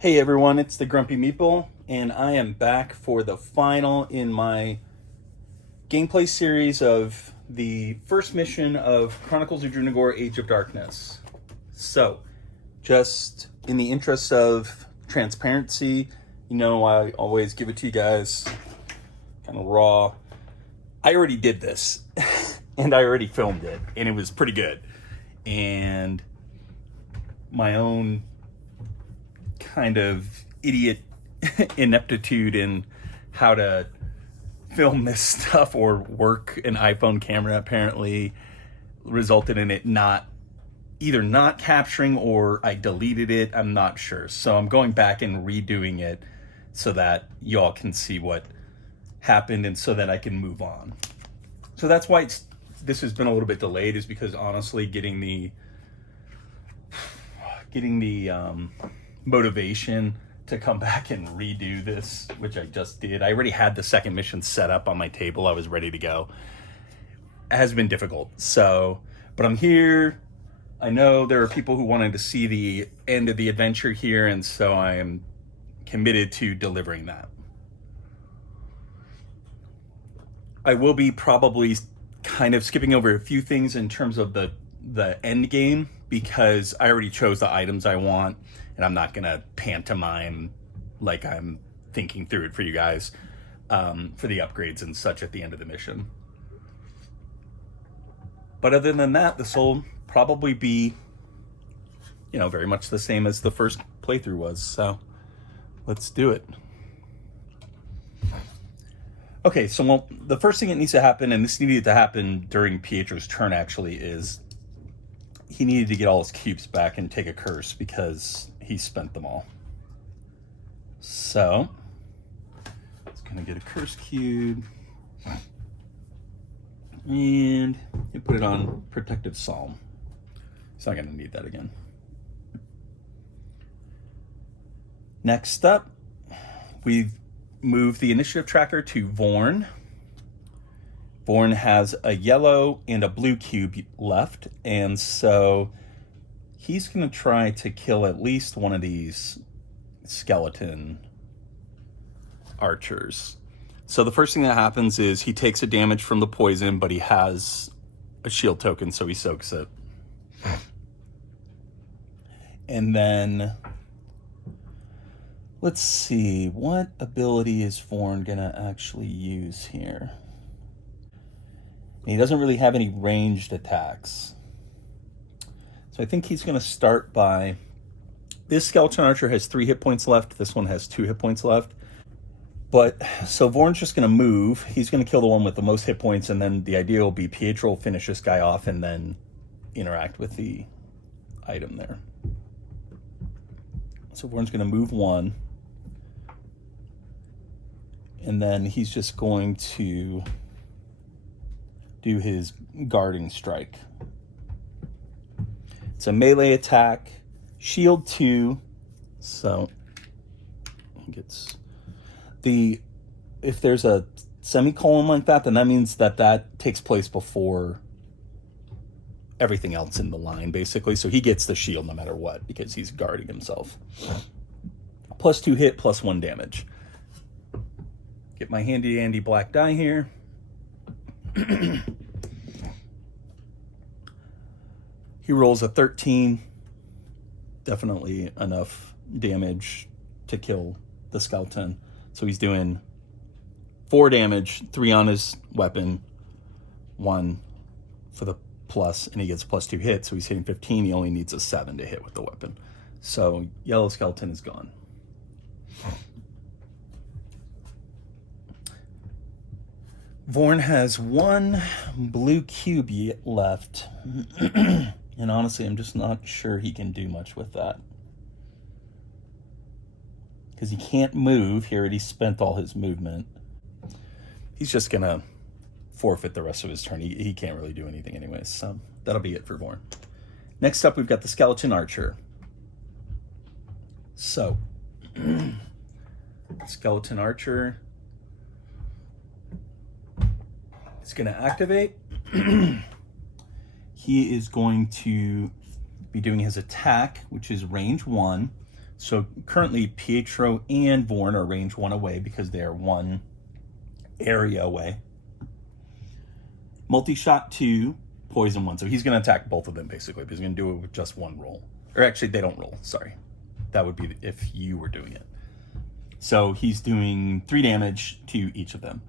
Hey everyone, it's the Grumpy Meeple, and I am back for the final in my gameplay series of the first mission of Chronicles of Drunagor Age of Darkness. So, just in the interest of transparency, I always give it to you guys kind of raw. I already did this, and I already filmed it, and it was pretty good. And my own kind of idiot ineptitude in how to film this stuff or work an iPhone camera apparently resulted in it not capturing, or I deleted it. I'm not sure. So I'm going back and redoing it so that y'all can see what happened and so that I can move on. So that's why this has been a little bit delayed, is because honestly getting the motivation to come back and redo this, which I just did. I already had the second mission set up on my table. I was ready to go. It has been difficult. But I'm here. I know there are people who wanted to see the end of the adventure here, and so I am committed to delivering that. I will be probably kind of skipping over a few things in terms of the end game, because I already chose the items I want, and I'm not gonna pantomime like I'm thinking through it for you guys for the upgrades and such at the end of the mission. But other than that, this will probably be, very much the same as the first playthrough was. So let's do it. Okay, so the first thing that needs to happen, and this needed to happen during Pietro's turn actually, is he needed to get all his cubes back and take a curse because he spent them all. So it's gonna get a curse cube, and you put it on Protective Psalm. He's not gonna need that again. Next up, we've moved the initiative tracker to Vorn. Vorn has a yellow and a blue cube left, and so he's going to try to kill at least one of these skeleton archers. So the first thing that happens is he takes a damage from the poison, but he has a shield token, so he soaks it. And then let's see, what ability is Vorn going to actually use here? He doesn't really have any ranged attacks. So I think he's going to start by... This skeleton archer has 3 hit points left. This one has 2 hit points left. But, so Vorn's just going to move. He's going to kill the one with the most hit points, and then the idea will be Pietro will finish this guy off and then interact with the item there. So Vorn's going to move 1. And then he's just going to do his guarding strike. It's a melee attack, shield 2, so he gets if there's a semicolon like that, then that means that takes place before everything else in the line, basically. So he gets the shield no matter what, because he's guarding himself. Plus 2 hit, plus 1 damage. Get my handy dandy black die here. He rolls a 13. Definitely enough damage to kill the skeleton. So he's doing 4 damage, 3 on his weapon, 1 for the plus, and he gets plus 2 hits. So he's hitting 15. He only needs a 7 to hit with the weapon. So yellow skeleton is gone. Vorn has 1 blue cube left. And honestly, I'm just not sure he can do much with that. Because he can't move. He already spent all his movement. He's just going to forfeit the rest of his turn. He can't really do anything anyways. So that'll be it for Vorn. Next up, we've got the skeleton archer. So, skeleton archer is going to activate. He is going to be doing his attack, which is range 1. So currently Pietro and Vorn are range 1 away because they are 1 area away. Multi-shot 2, poison 1. So he's going to attack both of them basically, but he's going to do it with just 1 roll. Or actually, they don't roll, sorry. That would be if you were doing it. So he's doing 3 damage to each of them.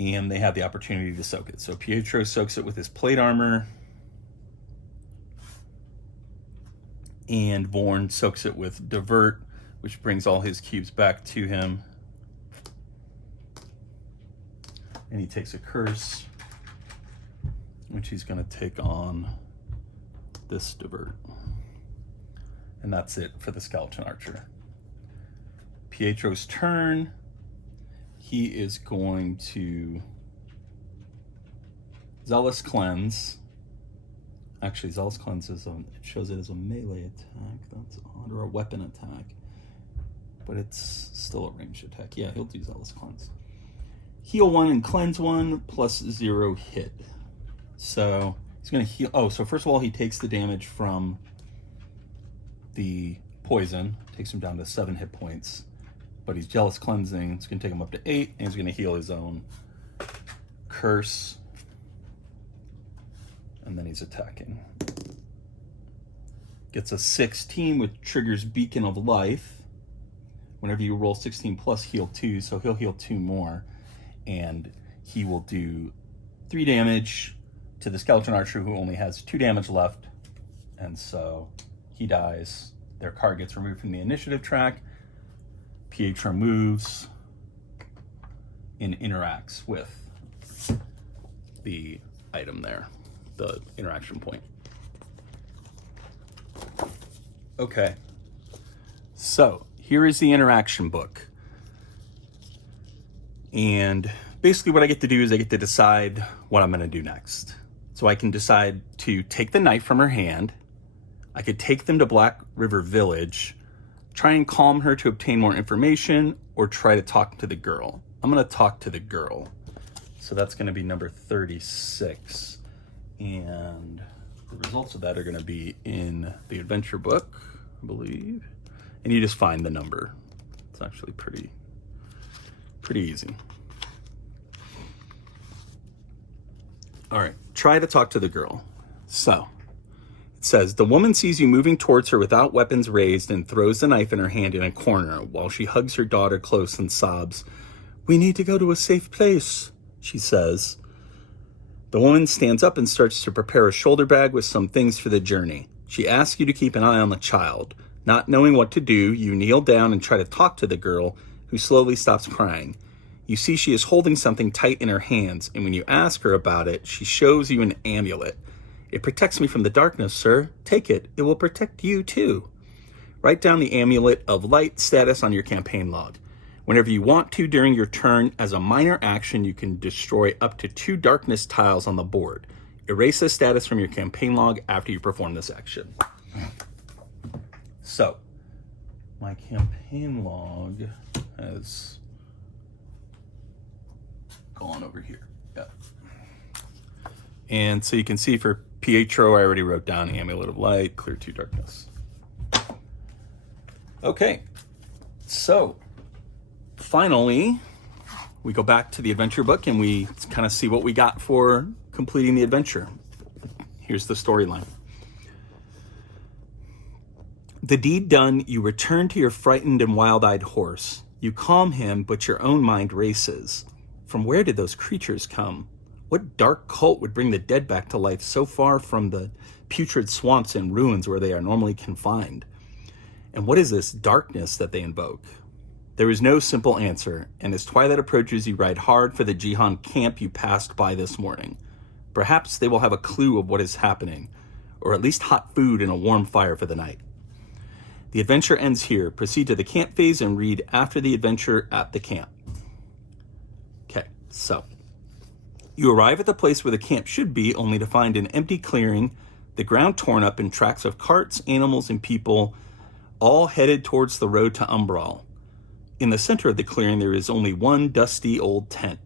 And they have the opportunity to soak it. So Pietro soaks it with his plate armor. And Vorn soaks it with Divert, which brings all his cubes back to him. And he takes a curse, which he's going to take on this Divert. And that's it for the Skeleton Archer. Pietro's turn. He is going to Zealous Cleanse. Actually, Zealous Cleanse is it shows it as a melee attack. That's odd, or a weapon attack. But it's still a ranged attack. Yeah, he'll do Zealous Cleanse. Heal 1 and Cleanse 1 plus 0 hit. So he's going to heal. Oh, so first of all, he takes the damage from the poison. Takes him down to 7 hit points. But he's Jealous Cleansing. It's going to take him up to 8. And he's going to heal his own curse. And then he's attacking. Gets a 16, which triggers Beacon of Life. Whenever you roll 16 plus, heal 2. So he'll heal 2 more. And he will do 3 damage to the Skeleton Archer, who only has 2 damage left. And so he dies. Their card gets removed from the initiative track. Pietro moves and interacts with the item there, the interaction point. Okay, so here is the interaction book. And basically what I get to do is I get to decide what I'm going to do next. So I can decide to take the knife from her hand. I could take them to Blackriver Village, try and calm her to obtain more information, or try to talk to the girl. I'm going to talk to the girl. So that's going to be number 36. And the results of that are going to be in the adventure book, I believe. And you just find the number. It's actually pretty easy. All right, try to talk to the girl. So it says, the woman sees you moving towards her without weapons raised and throws the knife in her hand in a corner while she hugs her daughter close and sobs. We need to go to a safe place, she says. The woman stands up and starts to prepare a shoulder bag with some things for the journey. She asks you to keep an eye on the child. Not knowing what to do, you kneel down and try to talk to the girl, who slowly stops crying. You see she is holding something tight in her hands, and when you ask her about it, she shows you an amulet. It protects me from the darkness, sir. Take it. It will protect you, too. Write down the Amulet of Light status on your campaign log. Whenever you want to during your turn, as a minor action, you can destroy up to 2 darkness tiles on the board. Erase this status from your campaign log after you perform this action. So, my campaign log has gone over here. Yeah. And so you can see for Pietro, I already wrote down Amulet of Light, clear 2 darkness. Okay, so finally, we go back to the adventure book and we kind of see what we got for completing the adventure. Here's the storyline. The deed done, you return to your frightened and wild-eyed horse. You calm him, but your own mind races. From where did those creatures come? What dark cult would bring the dead back to life so far from the putrid swamps and ruins where they are normally confined? And what is this darkness that they invoke? There is no simple answer, and as twilight approaches, you ride hard for the Jihan camp you passed by this morning. Perhaps they will have a clue of what is happening, or at least hot food and a warm fire for the night. The adventure ends here. Proceed to the camp phase and read after the adventure at the camp. Okay, so you arrive at the place where the camp should be, only to find an empty clearing, the ground torn up and tracks of carts, animals, and people, all headed towards the road to Umbral. In the center of the clearing, there is only one dusty old tent.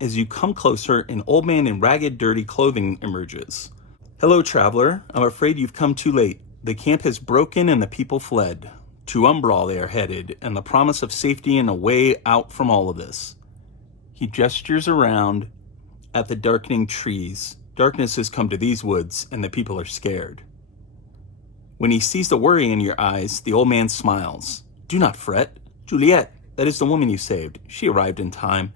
As you come closer, an old man in ragged, dirty clothing emerges. Hello, traveler. I'm afraid you've come too late. The camp has broken and the people fled. To Umbral they are headed, and the promise of safety and a way out from all of this. He gestures around at the darkening trees. Darkness has come to these woods, and the people are scared. When he sees the worry in your eyes, the old man smiles. Do not fret. Juliet, that is the woman you saved. She arrived in time.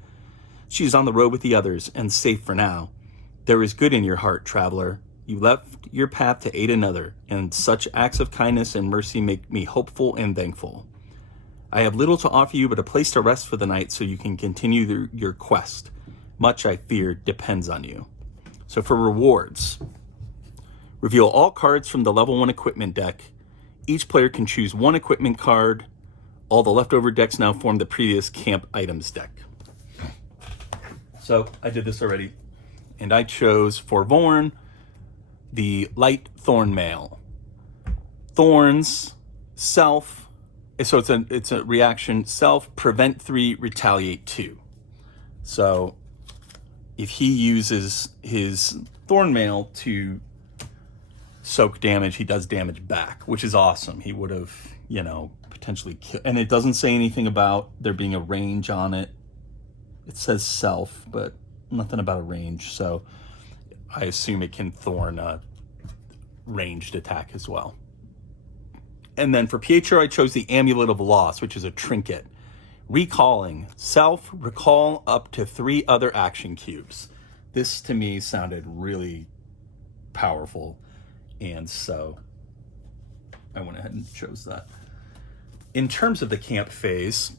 She is on the road with the others, and safe for now. There is good in your heart, traveler. You left your path to aid another, and such acts of kindness and mercy make me hopeful and thankful. I have little to offer you but a place to rest for the night so you can continue your quest. Much, I fear, depends on you. So for rewards, reveal all cards from the level 1 equipment deck. Each player can choose one equipment card. All the leftover decks now form the previous camp items deck. So I did this already. And I chose for Vorn the Light Thorn Mail. Thorns, self, so it's a reaction, self, prevent 3, retaliate 2. So if he uses his Thorn Mail to soak damage, he does damage back, which is awesome. He would have, potentially killed. And it doesn't say anything about there being a range on it. It says self, but nothing about a range. So I assume it can thorn a ranged attack as well. And then for Pietro, I chose the Amulet of Loss, which is a trinket. Recalling. Self, recall up to 3 other action cubes. This, to me, sounded really powerful. And so I went ahead and chose that. In terms of the camp phase,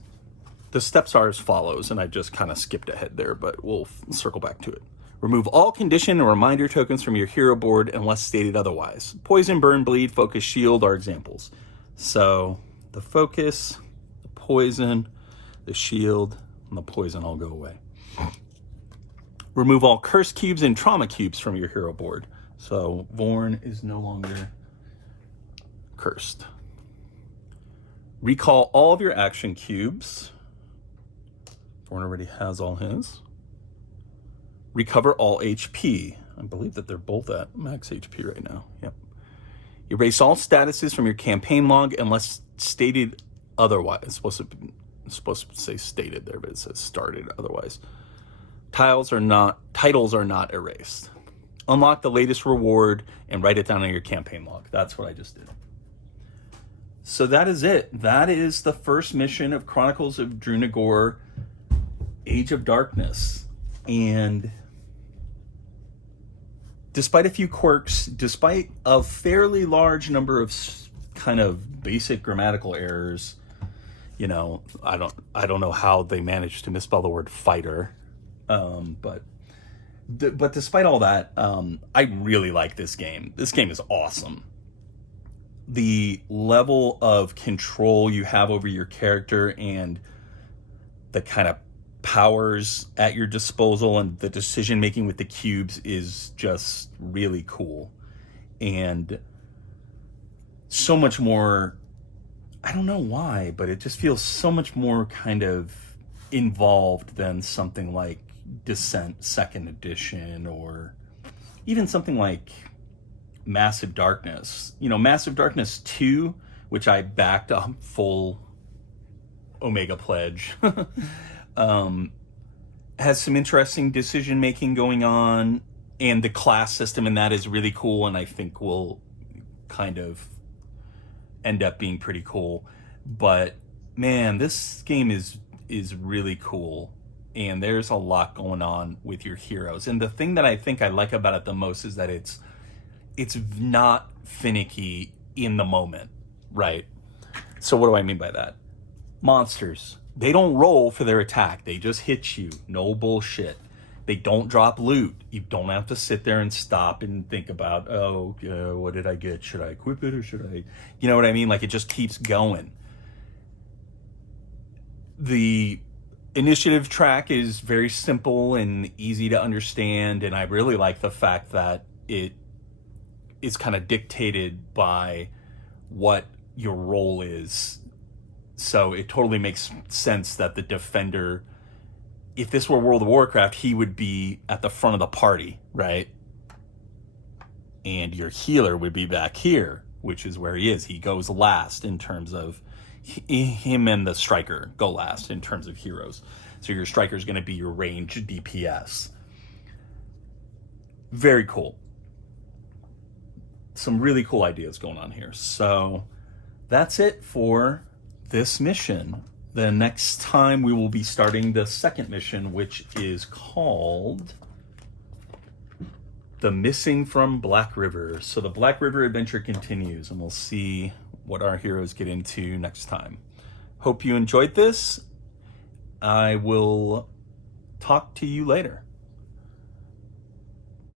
the steps are as follows, and I just kind of skipped ahead there, but we'll circle back to it. Remove all condition and reminder tokens from your hero board unless stated otherwise. Poison, burn, bleed, focus, shield are examples. So the focus, the poison, the shield, and the poison all go away. Remove all curse cubes and trauma cubes from your hero board. So Vorn is no longer cursed. Recall all of your action cubes. Vorn already has all his. Recover all HP. I believe that they're both at max HP right now. Yep. Erase all statuses from your campaign log unless stated otherwise. It's supposed to say stated there, but it says started otherwise. Titles are not erased. Unlock the latest reward and write it down in your campaign log. That's what I just did. So that is it. That is the first mission of Chronicles of Drunagor, Age of Darkness. And despite a few quirks, despite a fairly large number of kind of basic grammatical errors, I don't know how they managed to misspell the word fighter. But despite all that, I really like this game. This game is awesome. The level of control you have over your character and the kind of powers at your disposal and the decision making with the cubes is just really cool. And so much more, I don't know why, but it just feels so much more kind of involved than something like Descent 2nd Edition or even something like Massive Darkness. Massive Darkness 2, which I backed a full Omega pledge, has some interesting decision making going on, and the class system in that is really cool, and I think will kind of end up being pretty cool. But man, this game is really cool, and there's a lot going on with your heroes. And the thing that I think I like about it the most is that it's not finicky in the moment, right? So what do I mean by that? Monsters, they don't roll for their attack. They just hit you. No bullshit. They don't drop loot. You don't have to sit there and stop and think about, what did I get? Should I equip it or should I? You know what I mean? Like, it just keeps going. The initiative track is very simple and easy to understand, and I really like the fact that it is kind of dictated by what your role is. So it totally makes sense that the defender, if this were World of Warcraft, he would be at the front of the party, right? And your healer would be back here. which is where he is. He goes last in terms of him, and the striker go last in terms of heroes. So your striker is going to be your ranged DPS. Very cool. Some really cool ideas going on here. So that's it for this mission. The next time we will be starting the second mission, which is called The Missing from Blackriver. So the Blackriver adventure continues, and we'll see what our heroes get into next time. Hope you enjoyed this. I will talk to you later.